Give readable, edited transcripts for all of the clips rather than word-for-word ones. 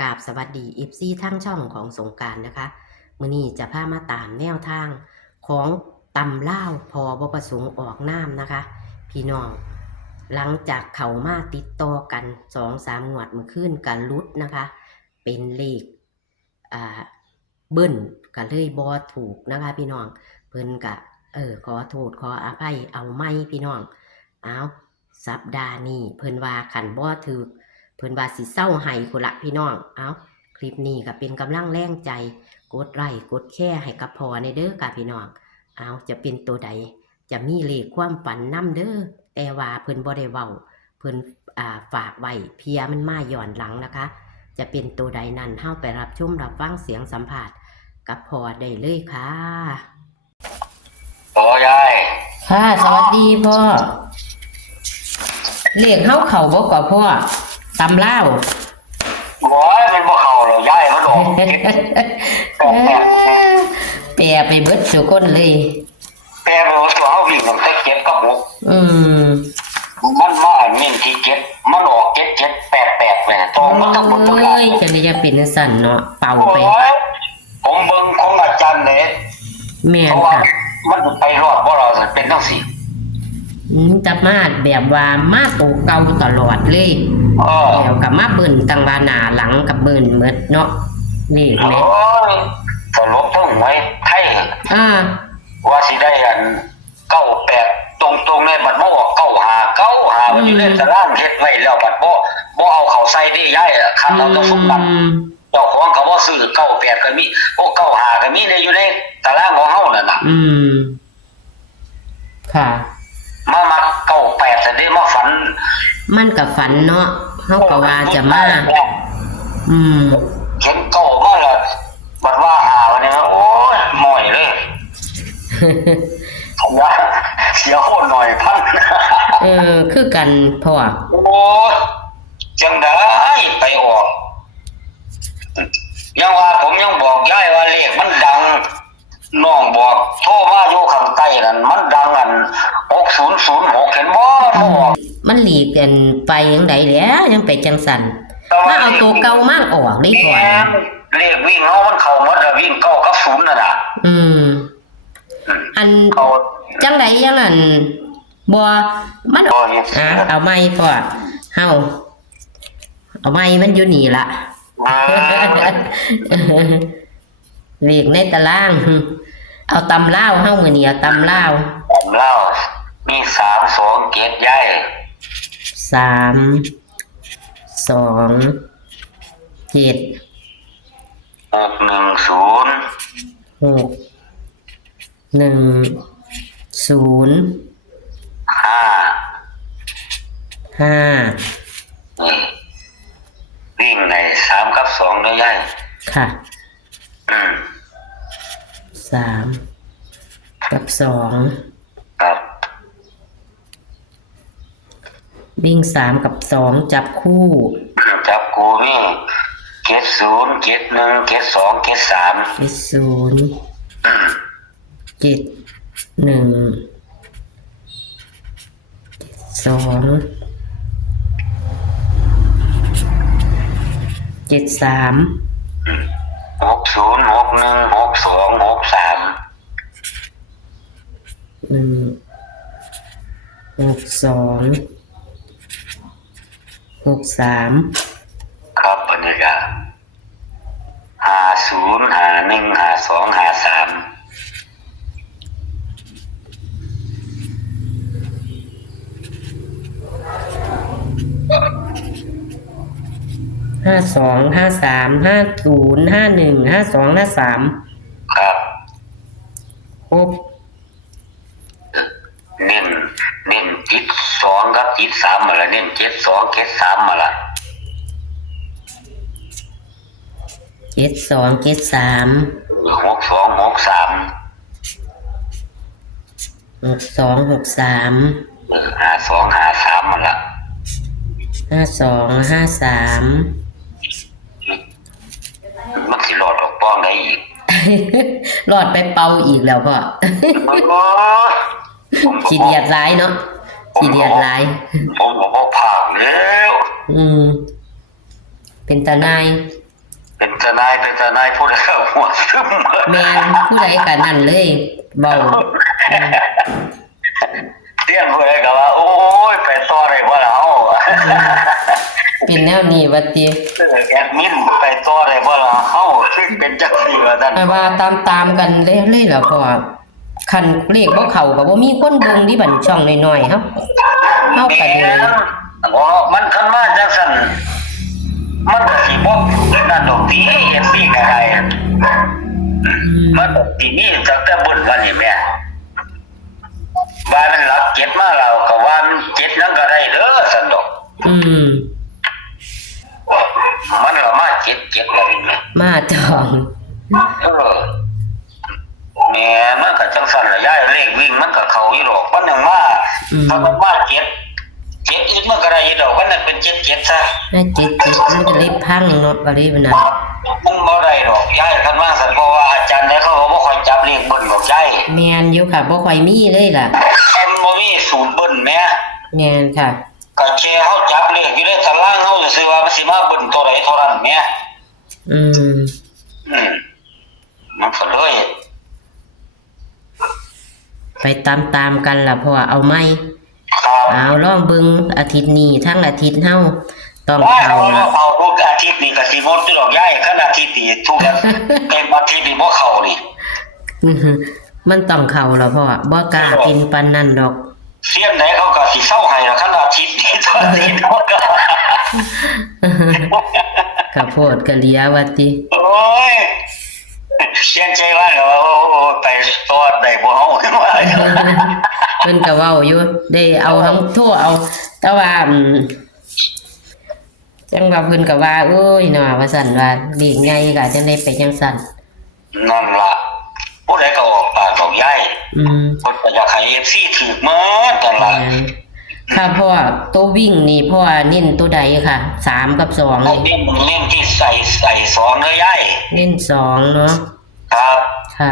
กราบสวัสดีFCทั้งช่องของสงกรานต์นะคะมื้อนี้จะพามาตามแนวทางของตำล่าวพอบ่ประสงค์ออกนามนะคะ พี่น้องหลังจากเขามาติดต่อกัน 2-3 งวดเมื่อคืนกันลุดนะคะ เป็นเลขเบิ้ลก็เลยบ่ถูกนะคะพี่น้องเพิ่นก็ขอโทษขออภัยเอาไม่พี่น้องเอาสัปดาห์นี้เพิ่นว่าขันบ่ถูกเพิ่นว่าสิเศร้าให้พุ่นละพี่น้องเอาคลิปนี้ก็เป็นกำลังแรงใจกดไลค์กดแชร์ให้กับพอในเด้อค่ะพี่น้องเอาจะเป็นตัวใดจะมีเลขความฝันนำเด้อแต่ว่าเพิ่นบ่ได้เว้าเพิ่นฝากไว้เพียมันมาย้อนหลังนะคะจะเป็นตัวใดนั้นเฮาไปรับชมรับฟังเสียงสัมภาษณ์กับพอได้เลยค่ะพ่อยายค่ะสวัสดีพ่อเลขเฮาเข้าบ่กว่าพ่อตำลาวโอ้ยมันบ่เข้าหรอกยายมันออกแปรไปเบิดทุกคนเลยแปลว่าตัวเฮาวิ่งตั้งแต่เจ็ดกับ6มันมาอันนี้ที่เจ็ดมันออก7-7-8-8แหละตรงมันทั้งหมดทุกอย่างจะได้จะเป็นสั่นเนาะเป่าไปผมเบิ่งของอาจารย์เนี่ยแม่นค่ะมันไปรอดบ่รอดเป็นจังซี่จะมาแบบว่ามาโตเก่าตลอดเลยแล้วก็มาเบิ่นตังว่าหน้าหลังกับเบิ่นหมดเนาะนี่แม่สรุปทั้งหวยไทยว่าสิได้อัน98ตรงๆในบัดบ่ออก95มันอยู่ในตารางเฮ็ดไว้แล้วบัดบ่เอาเข้าใส่ได้ยายคันเราต้องสมบัติเจ้าของเขาบ่ซื้อ98ก็มี95ก็มีในอยู่ในตารางของเฮานั่นน่ะค่ะมา98แต่ได้มาฝันมันก็ฝันเนาะเฮาก็ว่าจะมาเห็นเก่ามาแล้วบัดว่าหาวันนี้โอ้ยหม่อยเลยผมว่าเสียโคตรหน่อยพันคือกันพ่อโอ้จังได้ไปออกยังว่าผมยังบอกยายว่าเลขมันดังน้องบอกโทรมาอยู่ข้างใต้นั่นมันดังอัน6006เห็นบ่มันหลีกกันไปจังได๋แหล้วยังไปจังสั่นมาเอาตัวเก่ามาออกได้ก่อนเลขวิ่งเฮามันเข้าหมดแล้ววิ่ง9กับ0นั่นน่ะอันจังไดยังนั่นบ่มันเอาไม้พ่อเฮาเอาไม้มันอยู่นี่ล่ะเลขในตารางเอาตำลาวเฮามื้อนี้เอาตำลาวมี327ยาย327 610 5วิ่งใน3กับ2ด้วยยายค่ะ3กับ2ครับวิ่ง3กับ2จับคู่วิ่ง70 71 72 73 60 ครับอันนี้ก็50 51 52 53 52 53 50 51 52 53ครับครบเน้นจิต2กับจิต3มาละเน้น72 73มาละ72 73 62 63 62 63 52 53มาละ52 53มันสิรอดออกป้องได้อีกรอดไปเป่าอีกแล้วพ่อขี้เดียดร้ายเนาะขี้เดียดร้ายผมบอกว่าผ่านแล้วเป็นตาหนาย เป็นทนายพูดแล้วหัวซึม แม่นผู้ใดก็นั่นเลยเว้า เตี้ยนผู้ใดก็ว่าโอ้ยไปต่อได้บ่ล่ะเฮา เป็นแนวนี้ว่าติ แอดมินไปต่อได้บ่ล่ะเฮาคือเป็นจังซี่ว่าซั่น แต่ว่าตามกันเลยล่ะพ่อคันเลขบ่เข้าก็บ่มีคนเบิ่งดิบัดช่องน้อยๆเฮาก็เลย บ่มันคันมาจังซั่นมันก็สิบ่นั่นดอกที่ FC ก็ได้มันสิมีจักแต่บุญวันนี้แม่ว่ามันรับเจ็ดมาแล้วก็ว่ามันเจ็ดนั้นก็ได้เด้อซั่นดอก อืม มันละมาเจ็ดแล้วนี่แม่ มาจอง แม่มันก็จังซั่นล่ะย้ายเลขวิ่งมันก็เข้าอยู่ดอกมันยังมาถ้ามันมาเจ็ดอีกมันก็ได้อยู่ดอกมันนั่นเป็นเจ็ดซะ น่าจิตมันก็เลยพังเนาะก็เลยมันน่ะ มันบ่ได้ดอกย้ายคันว่าซั่นเพราะว่าอาจารย์เนี่ยเขาบ่ค่อยจับเลขเบิ่นดอกย้าย แม่นอยู่ค่ะบ่ค่อยมีเลยล่ะ มันบ่มีสูตรเบิ่นแม่ แม่นค่ะ ก็แค่เฮาจับเลขอยู่ในตารางเฮาซื่อๆว่ามันสิมาเบิ่นตัวใดเท่านั้นแม่ อืม มันก็เลย ไปตามกันล่ะเพราะว่าเอาไหม ครับ เอาลองเบิ่งอาทิตย์นี้ทั้งอาทิตย์เฮาต้อง ว่า เอา เอาทุกอาทิตย์นี่ก็สิหมดอยู่ดอกย้ายคันอาทิตย์นี่ทุกเต็มอาทิตย์นี่บ่เข้านี่ อื้อหือมันต้องเข้าล่ะพ่อบ่กล้ากินปานนั้นดอก เสียนไหนเขาก็สิเซาให้ละคันอาทิตย์นี่ตอนนี้เนาะ กะโพดกะเหลียว่าติ โอ้ยเสียนใจว่าเหรอไปตอดได้บ่เฮาขึ้นมา เพิ่นก็เว้าอยู่ได้เอาทั้งทั่วเอา แต่ว่าจังว่าเพิ่นก็ว่าโอ้ยเนาะว่าซั่นว่าเด็กใหญ่ก็จังได้ไปจังซั่น นั่นล่ะผู้ใดก็ออกปากออกย้าย อืม เพิ่นก็อยากให้ FC ถูกหมดนั่นล่ะ ค่ะพ่อตัววิ่งนี่พ่อเน้นตัวใดค่ะ3กับ2 เอา นี่ เล่นที่ใส่สองเด้อยาย เน้น2เนาะ ครับ ค่ะ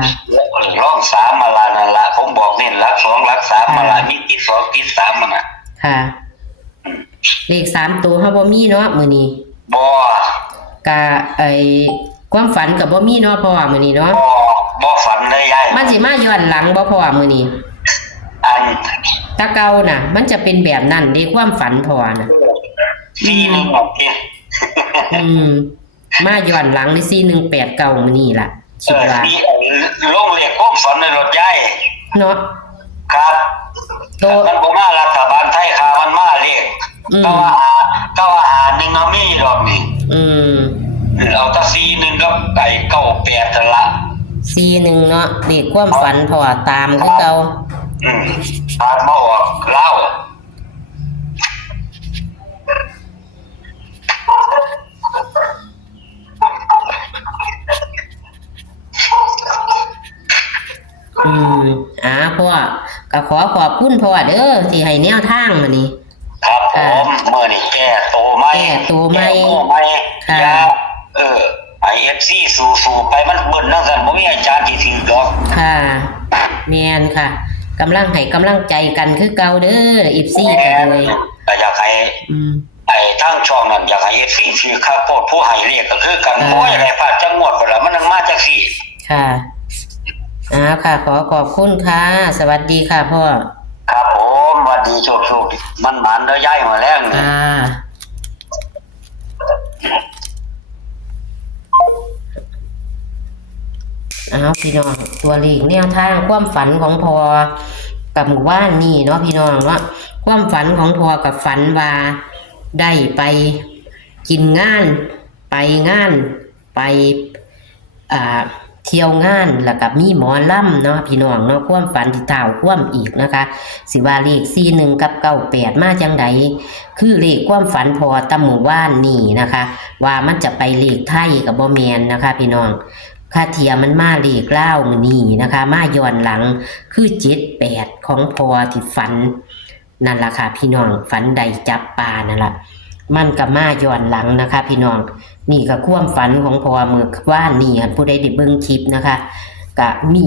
ร่อง3มาละนั่นล่ะผมบอกเน้นหลัก2หลัก3มาละมีติด2ติด3มันน่ะ ค่ะเลข3ตัวเฮาบ่มีเนาะมื้อนี้ บ่ กะความฝันก็บ่มีเนาะพ่อมื้อนี้เนาะ บ่ฝันเลยยาย มันสิมาย้อนหลังบ่พ่อมื้อนี้ อัน ตะเกาน่ะ มันจะเป็นแบบนั้นเด้ความฝันพ่อน่ะ ที่นึงออกที่ อืมมาย้อนหลังใน4189มื้อนี้ล่ะคิดว่า ที่ลงเลขก้มฝันในรถยาย เนาะ ครับ โต มันบ่มารัฐบาลไทยค่ะมันมาเลข อืม ก็ว่าหาหนึ่งเอามีดอกนี่ อืม เอาแตะ41กับไก่98นั่นล่ะ 41เนาะเลขความฝันพ่อตามคือเก่า ผ่านมาออกเล่า อืมพ่อก็ขอบคุณพ่อเด้อที่ให้แนวทางมื้อนี้ ครับผมเมื่อนี่แก้โตไหม แก้ตัวไหม แก้ตัวไหม ค่ะ อย่าIFC สู้ๆไปมันเบิ่นจังซั่นบ่มีอาจารย์ที่ถือดอก ค่ะแม่นค่ะกำลังให้กำลังใจกันคือเก่าเด้อ FC กันเลย ก็อยากให้ อืม ทางช่องนั้นอยากให้ FC ถือค่าโพดผู้ให้เรียกก็คือกัน อ่า บ่อยากให้พลาดจังหวดพุ่นล่ะมันนึงมาจังซี่ ค่ะค่ะขอบคุณค่ะ สวัสดีค่ะพ่อ ครับผมสวัสดีโชคๆมันหมานเด้อยายมาแล้วนี่ ค่ะพี่น้องตัวเลขแนวทางความฝันของพอกับหมู่บ้านนี่เนาะพี่น้องว่าความฝันของพอกับฝันว่าได้ไปกินงานไปงานไปเที่ยวงานแล้วกับมีหมอลำเนาะพี่น้องเนาะความฝันที่เท่าความอีกนะคะสิว่าเลข41กับ98มาจังใดคือเลขความฝันพอตะหมู่บ้านนี่นะคะ ว่ามันจะไปเลขไทยกับบ่แมนนะคะพี่น้องค่าเทียมมันมาเลขเล่ามือนี่นะคะมาย้อนหลังคือ78ของพอที่ฝันนั่นล่ะค่ะพี่น้องฝันใดจับปลานั่นล่ะมันก็มาย้อนหลังนะคะพี่น้องนี่ก็ความฝันของพอมือว่านนี่ผู้ใดได้เบิ่งคลิปนะคะก็มี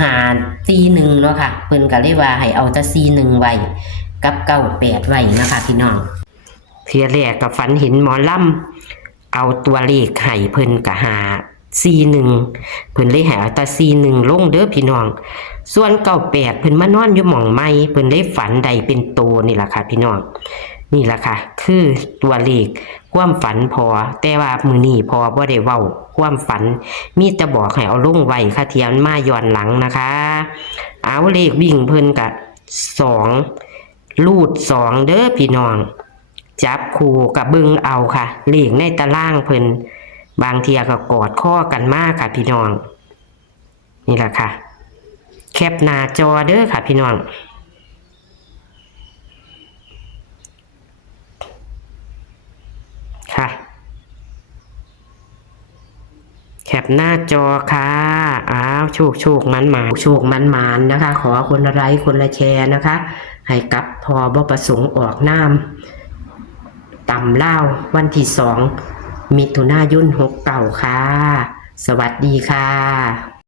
หา41เนาะค่ะเพิ่นก็เลยว่าให้เอาแต่41ไว้กับ98ไว้นะคะพี่น้องเทียแรกก็ฝันเห็นหมอลำ เอาตัวเลขให้เพิ่นก็หา41เพิ่นเลยให้เอาแต่41ลงเด้อพี่น้องส่วน98เพิ่นมานอนอยู่หม่องใหม่เพิ่นเลยฝันใดเป็นโตนี่ล่ะค่ะพี่น้องนี่ล่ะค่ะคือตัวเลขความฝันพอแต่ว่ามื้อนี้พอบ่ได้เว้าความฝันมีแต่บอกให้เอาลงไว้ค่ะเทียมมาย้อนหลังนะคะเอาเลขวิ่งเพิ่นก็2รูด2เด้อพี่น้องจับคู่กับเบิ่งเอาค่ะเลขในตารางเพิ่นบางเทียก็กอดข้อกันมากค่ะพี่น้องนี่แหละค่ะแคปหน้าจอเด้อค่ะพี่น้องค่ะแคปหน้าจอค่ะอ้าวโชคมันนะคะ ขอคนละไลค์คนละแชร์นะคะ ให้กับพอบ่ประสงค์ออกนามตำเล่าวันที่2 มิถุนายน69ค่ะสวัสดีค่ะ